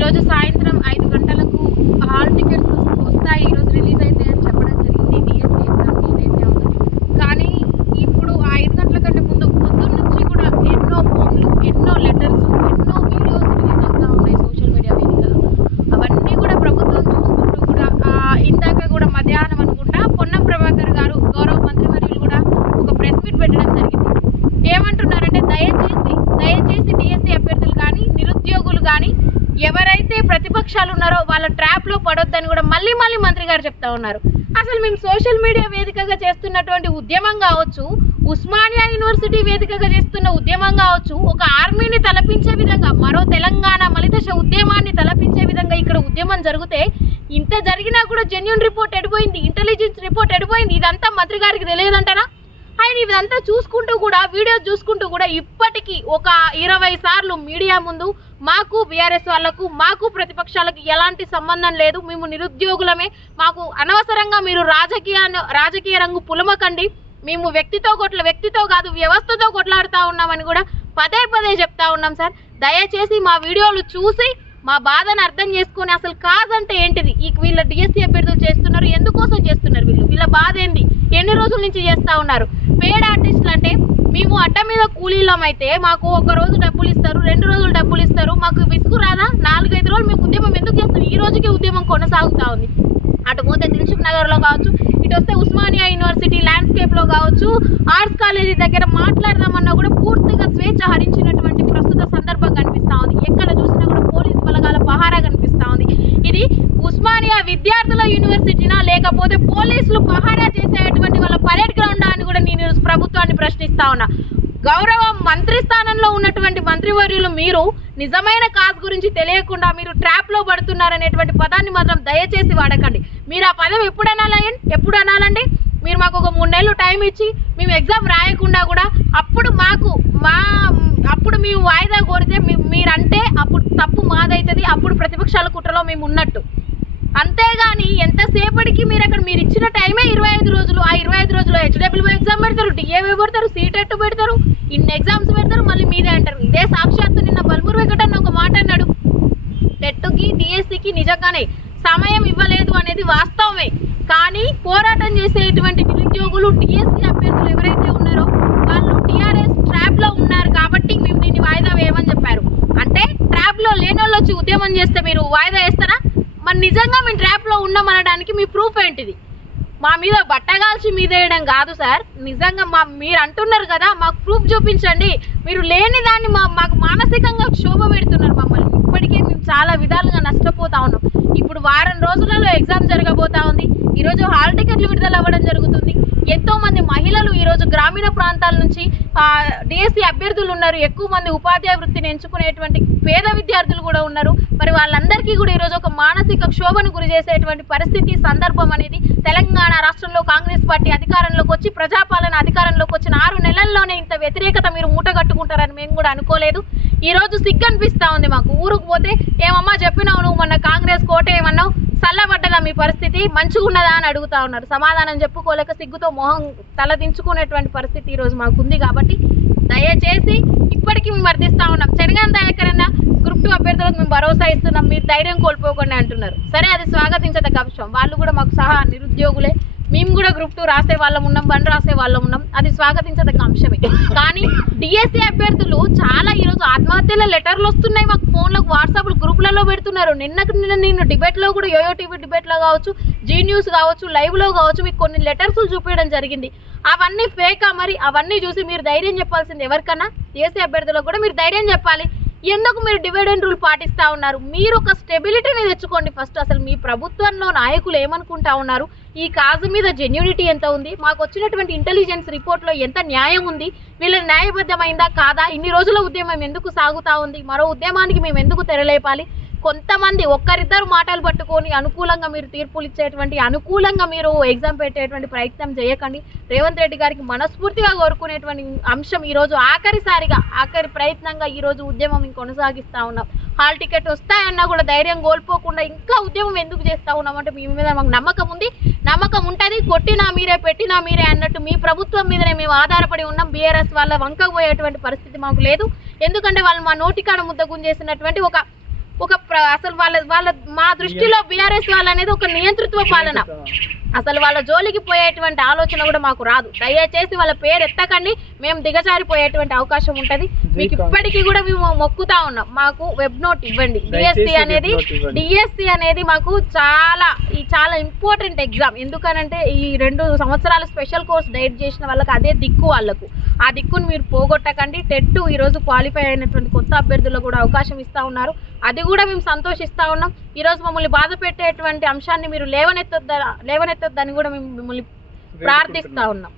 ఈరోజు సాయంత్రం ఐదు గంటలకు హాల్ టికెట్స్ వస్తాయి. ఈరోజు రిలీజ్ అయితే అని చెప్పడం జరిగింది డిఎస్సీ ఎగ్జామ్కి ఏదైతే ఉందో కానీ ఇప్పుడు ఆ ఐదు గంటల కంటే ముందు పొద్దున్న నుంచి కూడా ఎన్నో ఫోన్లు ఎన్నో లెటర్స్ ఎన్నో వీడియోస్ రిలీజ్ అవుతా ఉన్నాయి సోషల్ మీడియా వేదికగా అవన్నీ కూడా ప్రభుత్వం చూసుకుంటూ కూడా ఆ, ఇందాక కూడా మధ్యాహ్నం అనుకుంటా పొన్నం ప్రభాకర్ గారు గౌరవ మంత్రివర్యులు కూడా ఒక ప్రెస్ మీట్ పెట్టడం జరిగింది ఏమంటున్నారంటే దయచేసి దయచేసి డిఎస్సీ అభ్యర్థులు కానీ నిరుద్యోగులు కానీ ఎవరైతే ప్రతిపక్షాలు ఉన్నారో వాళ్ళ ట్రాప్లో పడొద్దని కూడా మళ్ళీ మళ్ళీ మంత్రి గారు చెప్తా ఉన్నారు. అసలు మేము సోషల్ మీడియా వేదికగా చేస్తున్నటువంటి ఉద్యమం కావచ్చు ఉస్మానియా యూనివర్సిటీ వేదికగా చేస్తున్న ఉద్యమం కావచ్చు ఒక ఆర్మీని తలపించే విధంగా మరో తెలంగాణ మలిదశ ఉద్యమాన్ని తలపించే విధంగా ఇక్కడ ఉద్యమం జరిగితే ఇంత జరిగినా కూడా జెన్యున్ రిపోర్ట్ ఎడిపోయింది ఇంటెలిజెన్స్ రిపోర్ట్ ఎడిపోయింది ఇదంతా మంత్రి గారికి తెలియదంటారా? ఆయన ఇదంతా చూసుకుంటూ కూడా వీడియో చూసుకుంటూ కూడా ఇప్పటికీ ఒక ఇరవై సార్లు మీడియా ముందు మాకు బీఆర్ఎస్ వాళ్ళకు మాకు ప్రతిపక్షాలకు ఎలాంటి సంబంధం లేదు. మేము నిరుద్యోగులమే. మాకు అనవసరంగా మీరు రాజకీయ రాజకీయ రంగు పులమకండి. మేము వ్యక్తితో కొట్ల వ్యక్తితో కాదు వ్యవస్థతో కొట్లాడుతూ ఉన్నామని కూడా పదే పదే చెప్తా ఉన్నాం సార్. దయచేసి మా వీడియోలు చూసి మా బాధను అర్థం చేసుకొని అసలు కాదంటే ఏంటిది? ఈ వీళ్ళ డిఎస్సీ అభ్యర్థులు చేస్తున్నారు ఎందుకోసం చేస్తున్నారు వీళ్ళు? వీళ్ళ బాధ ఏంది? ఎన్ని రోజుల నుంచి చేస్తా ఉన్నారు? పేడ్ ఆర్టిస్టులు అంటే మేము అడ్డ మీద కూలీలం అయితే మాకు ఒక రోజు డబ్బులు ఇస్తారు రెండు రోజులు డబ్బులు ఇస్తారు మాకు విసుగు రాదా? నాలుగైదు రోజులు మేము ఉద్యమం ఎందుకు చేస్తాం ఈ రోజుకి ఉద్యమం కొనసాగుతా ఉంది. అటు పోతే దిల్సుఖ్ నగర్లో కావచ్చు ఇటు వస్తే ఉస్మానియా యూనివర్సిటీ ల్యాండ్స్కేప్లో కావచ్చు ఆర్ట్స్ కాలేజీ దగ్గర మాట్లాడదామన్నా కూడా పూర్తిగా స్వేచ్ఛ హరించినటువంటి ప్రస్తుత సందర్భం కనిపిస్తా ఉంది. ఎక్కడ చూసినా కూడా పోలీస్ బలగాల పహారా కనిపిస్తా ఉంది ఇది ఉస్మానియా విద్యార్థుల యూనివర్సిటీనా? లేకపోతే పోలీసులు పహారా చేసేటువంటి వాళ్ళ పరేడ్ గ్రౌండా అని కూడా నేను ప్రభుత్వాన్ని ప్రశ్నిస్తా ఉన్నా. గౌరవ మంత్రి స్థానంలో ఉన్నటువంటి మంత్రివర్యులు మీరు నిజమైన కాజ్ గురించి తెలియకుండా మీరు ట్రాప్లో పడుతున్నారనేటువంటి పదాన్ని మాత్రం దయచేసి వాడకండి. మీరు ఆ పదం ఎప్పుడు అనాలని ఎప్పుడు అనాలండి మీరు మాకు ఒక మూడు నెలలు టైం ఇచ్చి మేము ఎగ్జామ్ రాయకుండా కూడా అప్పుడు మాకు మా అప్పుడు మేము వాయిదా కోరితే మీ- మీరంటే అప్పుడు తప్పు మాదైతుంది అప్పుడు ప్రతిపక్షాల కుట్రలో మేము ఉన్నట్టు. అంతేగాని ఎంతసేపటికి మీరు అక్కడ మీరు ఇచ్చిన టైమే ఇరవై ఐదు రోజులు ఆ ఇరవై ఐదు రోజులు హెచ్డబ్ల్యూ ఎగ్జామ్ పెడతారు డిఏవి పెడతారు సీటెట్ పెడతారు ఇన్ని ఎగ్జామ్స్ పెడతారు మళ్ళీ మీదే అంటారు. ఇదే సాక్షాత్తు నిన్న బల్మూరు వెంకటన్న ఒక మాట అన్నాడు. టెట్కి డిఎస్సికి నిజంగానే సమయం ఇవ్వలేదు అనేది వాస్తవమే. కానీ పోరాటం చేసేటువంటి నిరుద్యోగులు డిఎస్సి అభ్యర్థులు ఎవరైతే ఉన్నారో వాళ్ళు టీఆర్ఎస్ ట్రాప్లో ఉన్నారు కాబట్టి మేము దీన్ని వాయిదా వేయమని చెప్పారు. అంటే ట్రాప్లో లేని వాళ్ళు వచ్చి ఉద్యమం చేస్తే మీరు వాయిదా వేస్తే నిజంగా మేము ట్రాప్లో ఉన్నాం అనడానికి మీ ప్రూఫ్ ఏంటిది? మా మీద బట్టగాల్చి మీదేయడం కాదు సార్. నిజంగా మా మీరు అంటున్నారు కదా మాకు ప్రూఫ్ చూపించండి. మీరు లేని దాన్ని మా మాకు మానసికంగా క్షోభ పెడుతున్నారు మమ్మల్ని. ఇప్పటికే మేము చాలా విధాలుగా నష్టపోతా ఉన్నాం. ఇప్పుడు వారం రోజులలో ఎగ్జామ్ జరగబోతా ఉంది. ఈరోజు హాల్ టికెట్లు విడుదల అవ్వడం జరుగుతుంది. ఎంతో మంది మహిళలు ఈరోజు గ్రామీణ ప్రాంతాల నుంచి డిఎస్సి అభ్యర్థులు ఉన్నారు. ఎక్కువ మంది ఉపాధ్యాయ వృత్తిని ఎంచుకునేటువంటి పేద విద్యార్థులు కూడా ఉన్నారు. మరి వాళ్ళందరికీ కూడా ఈరోజు ఒక మానసిక క్షోభను గురి చేసేటువంటి పరిస్థితి సందర్భం అనేది తెలంగాణ రాష్ట్రంలో కాంగ్రెస్ పార్టీ అధికారంలోకి వచ్చి ప్రజాపాలన అధికారంలోకి వచ్చిన ఆరు నెలల్లోనే ఇంత వ్యతిరేకత మీరు మూట కట్టుకుంటారని మేము కూడా అనుకోలేదు. ఈరోజు సిగ్గనిపిస్తూ సిగ్గు ఉంది మాకు. ఊరుకు పోతే ఏమమ్మా చెప్పినావు నువ్వు మీ పరిస్థితి మంచిగా ఉన్నదా అని అడుగుతా ఉన్నారు. సమాధానం చెప్పుకోలేక సిగ్గుతో మొహం తలదించుకునేటువంటి పరిస్థితి ఈరోజు మాకుంది మాకు ఉంది కాబట్టి దయచేసి ఇప్పటికీ మేము వర్తిస్తూ ఉన్నాం. చెనగాని దయాకర్ గ్రూప్ టూ అభ్యర్థులకు మేము భరోసా ఇస్తున్నాం. మీరు ధైర్యం కోల్పోకుండా అంటున్నారు. సరే అది స్వాగతించదగ్గ అంశం. వాళ్ళు కూడా మాకు సహా నిరుద్యోగులే. మేము కూడా గ్రూప్ టూ రాసే వాళ్ళం ఉన్నాం బండ్ రాసే వాళ్ళం ఉన్నాం. అది స్వాగతించదగ్గ అంశమే. కానీ డిఎస్సి అభ్యర్థులు చాలా ఈరోజు ఆత్మహత్యల లెటర్లు వస్తున్నాయి మాకు ఫోన్లకు వాట్సాప్ గ్రూపులలో పెడుతున్నారు. నిన్నకు నిన్న నేను డిబేట్లో కూడా యోయో టీవీ డిబేట్లో కావచ్చు జీ న్యూస్ కావచ్చు లైవ్లో కావచ్చు మీకు కొన్ని లెటర్స్ చూపించడం జరిగింది. అవన్నీ ఫేకా మరి? అవన్నీ చూసి మీరు ధైర్యం చెప్పాల్సింది ఎవరికన్నా? డిఎస్సి అభ్యర్థులకు కూడా మీరు ధైర్యం చెప్పాలి. ఎందుకు మీరు డివిడెండ్ రూల్ పాటిస్తా ఉన్నారు? మీరు ఒక స్టెబిలిటీని తెచ్చుకోండి ఫస్ట్ అసలు మీ ప్రభుత్వంలో నాయకులు ఏమనుకుంటా ఉన్నారు? ఈ కాజు మీద జెన్యూనిటీ ఎంత ఉంది? మాకు వచ్చినటువంటి ఇంటెలిజెన్స్ రిపోర్ట్లో ఎంత న్యాయం ఉంది? వీళ్ళ న్యాయబద్ధమైందా కాదా? ఇన్ని రోజుల ఉద్యమం ఎందుకు సాగుతా ఉంది? మరో ఉద్యమానికి మేము ఎందుకు తెరలేపాలి? కొంతమంది ఒక్కరిద్దరు మాటలు పట్టుకొని అనుకూలంగా మీరు తీర్పులు ఇచ్చేటువంటి అనుకూలంగా మీరు ఎగ్జామ్ పెట్టేటువంటి ప్రయత్నం చేయకండి. రేవంత్ రెడ్డి గారికి మనస్ఫూర్తిగా కోరుకునేటువంటి అంశం ఈరోజు ఆఖరిసారిగా ఆఖరి ప్రయత్నంగా ఈరోజు ఉద్యమం కొనసాగిస్తూ ఉన్నాం. హాల్ టికెట్ వస్తాయన్నా కూడా ధైర్యం కోల్పోకుండా ఇంకా ఉద్యమం ఎందుకు చేస్తా ఉన్నాం అంటే మీ మీద మాకు నమ్మకం ఉంది. నమ్మకం ఉంటుంది కొట్టినా మీరే పెట్టినా మీరే అన్నట్టు మీ ప్రభుత్వం మీదనే మేము ఆధారపడి ఉన్నాం. బీఆర్ఎస్ వాళ్ళ వంకపోయేటువంటి పరిస్థితి మాకు లేదు. ఎందుకంటే వాళ్ళు మా నోటికాడ ముద్ద గుంజేసినటువంటి ఒక ఒక ప్ర- అసలు వాళ్ళ వాళ్ళ మా దృష్టిలో బీఆర్ఎస్ వాళ్ళు అనేది ఒక నియంతృత్వ పాలన. అసలు వాళ్ళ జోలికి పోయేటువంటి ఆలోచన కూడా మాకు రాదు. దయచేసి వాళ్ళ పేరు ఎత్తకండి. మేము దిగజారిపోయేటువంటి అవకాశం ఉంటది. మీకు ఇప్పటికీ కూడా మేము మొక్కుతా ఉన్నాం. మాకు వెబ్ నోట్ ఇవ్వండి. డిఎస్సి అనేది. డిఎస్సి అనేది మాకు చాలా ఈ చాలా ఇంపార్టెంట్ ఎగ్జామ్ ఎందుకనంటే ఈ రెండు సంవత్సరాల స్పెషల్ కోర్స్ డైట్ చేసిన వాళ్ళకి అదే దిక్కు వాళ్ళకు. ఆ దిక్కును మీరు పోగొట్టకండి. టెట్ ఈ రోజు క్వాలిఫై అయినటువంటి కొత్త అభ్యర్థులకు కూడా అవకాశం ఇస్తా ఉన్నారు. అది కూడా మేము సంతోషిస్తా ఉన్నాం. ఈ రోజు మమ్మల్ని బాధ పెట్టేటువంటి అంశాన్ని మీరు లేవనెత్తొద్ద లేవనెత్తొద్దని కూడా మేము మిమ్మల్ని ప్రార్థిస్తా ఉన్నాం.